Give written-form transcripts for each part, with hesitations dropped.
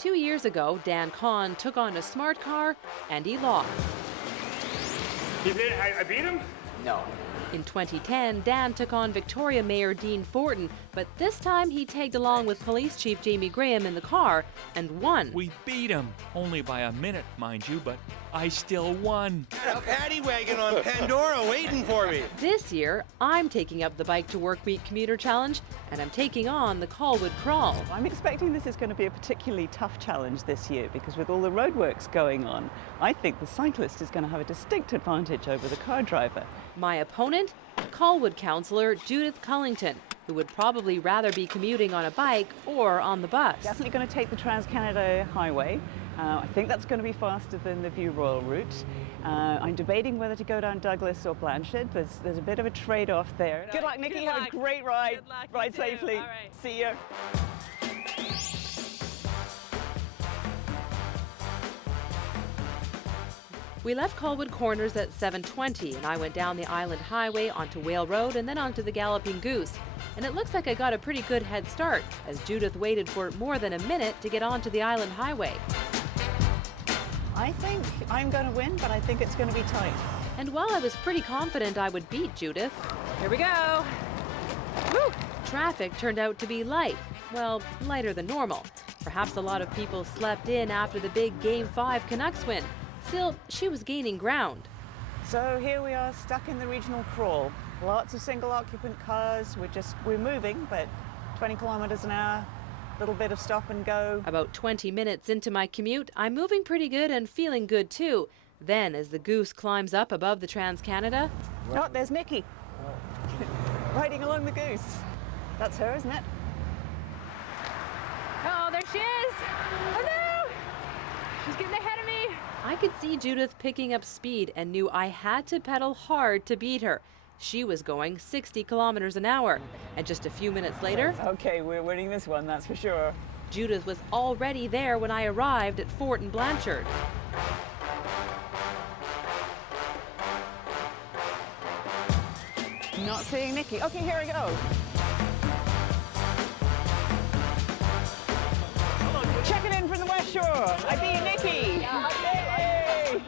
2 years ago, Dan Kahn took on a smart car and he lost. You did? I beat him? No. In 2010, Dan took on Victoria Mayor Dean Fortin, but this time he tagged along with Police Chief Jamie Graham in the car and won. We beat him, only by a minute, mind you, but I still won. A paddy wagon on Pandora waiting for me. This year, I'm taking up the Bike to Work Week Commuter Challenge, and I'm taking on the Colwood Crawl. I'm expecting this is going to be a particularly tough challenge this year because with all the roadworks going on, I think the cyclist is going to have a distinct advantage over the car driver. My opponent, Colwood councillor Judith Cullington, who would probably rather be commuting on a bike or on the bus. Definitely going to take the Trans-Canada Highway. I think that's going to be faster than the View Royal route. I'm debating whether to go down Douglas or Blanchard. There's a bit of a trade-off there. Good luck, Nikki. Have a great ride. Good luck. Ride safely. All right. See ya. We left Colwood Corners at 7:20, and I went down the Island Highway onto Whale Road and then onto the Galloping Goose. And it looks like I got a pretty good head start, as Judith waited for more than a minute to get onto the Island Highway. I think I'm going to win, but I think it's going to be tight. And while I was pretty confident I would beat Judith, here we go. Woo! Traffic turned out to be light. Well, lighter than normal. Perhaps a lot of people slept in after the big Game 5 Canucks win. Still, she was gaining ground. So here we are stuck in the regional crawl. Lots of single occupant cars. We're moving, but 20 kilometers an hour, little bit of stop and go. About 20 minutes into my commute, I'm moving pretty good and feeling good too. Then, as the Goose climbs up above the Trans-Canada... Oh, there's Nikki. Riding along the Goose. That's her, isn't it? Oh, there she is. Oh, no. She's getting ahead of me. I could see Judith picking up speed and knew I had to pedal hard to beat her. She was going 60 kilometers an hour. And just a few minutes later... Okay, we're winning this one, that's for sure. Judith was already there when I arrived at Fort and Blanchard. Not seeing Nikki. Okay, here we go. Checking in from the West Shore. I beat Nikki. Yay!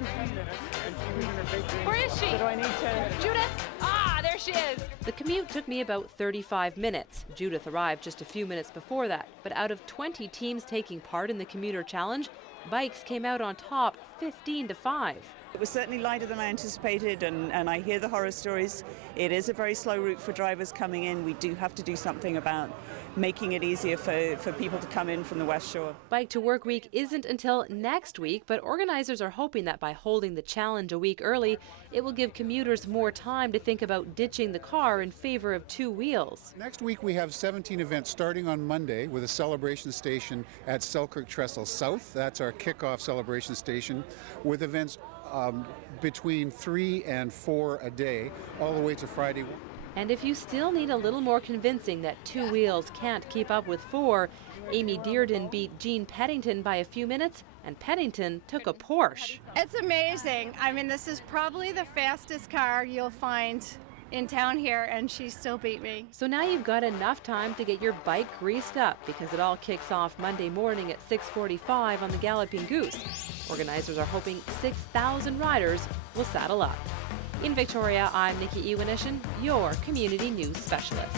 Where is she? Do I need to... Judith? Ah, there she is. The commute took me about 35 minutes. Judith arrived just a few minutes before that. But out of 20 teams taking part in the Commuter Challenge, bikes came out on top 15-5. It was certainly lighter than I anticipated, and I hear the horror stories. It is a very slow route for drivers coming in. We do have to do something about making it easier for people to come in from the West Shore. Bike to Work Week isn't until next week, but organizers are hoping that by holding the challenge a week early, it will give commuters more time to think about ditching the car in favor of two wheels. Next week we have 17 events starting on Monday with a celebration station at Selkirk Trestle South. That's our kickoff celebration station, with events between 3 and 4 a day, all the way to Friday. And if you still need a little more convincing that two wheels can't keep up with four, Amy Dearden beat Jean Peddington by a few minutes, and Peddington took a Porsche. It's amazing. I mean, this is probably the fastest car you'll find in town here, and she still beat me. So now you've got enough time to get your bike greased up, because it all kicks off Monday morning at 6:45 on the Galloping Goose. Organizers are hoping 6,000 riders will saddle up. In Victoria, I'm Nikki Ewanyshyn, your Community News Specialist.